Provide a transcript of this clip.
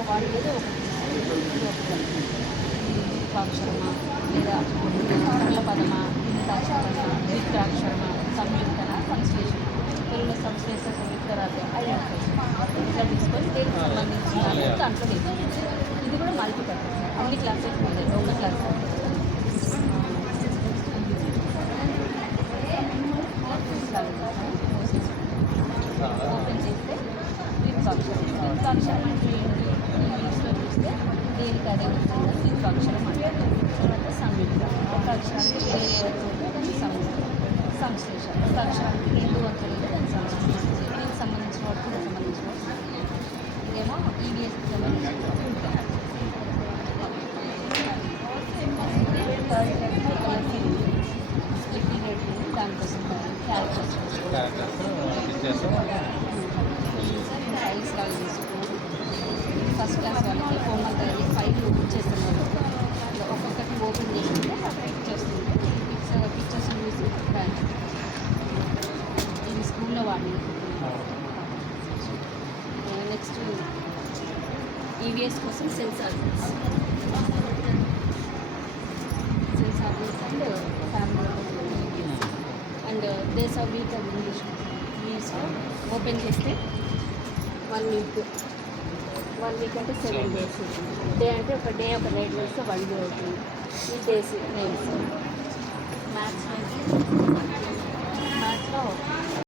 ఒక వాడు ఏదో అక్షరమా లేదా సరళ పదమా ఇంతాక్షరమా ద్విత్వాక్షరమా సంయుక్తన సంశ్లేషణ తెలుగులో సంశ్లేష సంయుక్తరాలు ఐడెంటిఫై ఇట్లా తీసుకొని దేనికి సంబంధించిన దాంట్లో లేదు. ఇది కూడా మల్టీ పర్పస్ అన్ని క్లాసెస్ ఉంటాయి. ఒక క్లాస్ ఓపెన్ చేస్తే ద్విత్వాక్షరం అంటే ఏంటి? ఇంగ్లీష్లో చూస్తే దేనికి అదే ఉంటుంది ద్విత్వాక్షరం అంటారు. తర్వాత సంయుక్త ఒక అక్షరానికి వేరే దాన్ని సంశ్లేష ఒక అక్షరానికి రెండు వంతులు దాన్ని సంశ్లేష దీనికి సంబంధించిన వాడు కూడా సంబంధించిన ఇదేమో ఈవీఎస్కి సంబంధించిన దానికోసం క్యారెక్టర్స్ ఫైల్స్ లాగా తీసుకున్నాం. ఫస్ట్ క్లాస్ వాళ్ళకి హోంవర్క్ అయ్యి ఫైల్ ఇచ్చేస్తున్నారు. ఒక్కొక్కటి ఓపెన్ చేసుకుంటే పిక్చర్స్ పిక్చర్స్ చూసి రాయండి. ఇది స్కూల్లో వాడి నెక్స్ట్ ఈవీఎస్ కోసం censor and family and days of week off English open చేస్తే 1 వీక్ అంటే 7 days. డే అంటే ఒక డే ఒక 9 days 1 day అవుతుంది. ఈ డేస్ నేమ్స్ మ్యాథ్స్లో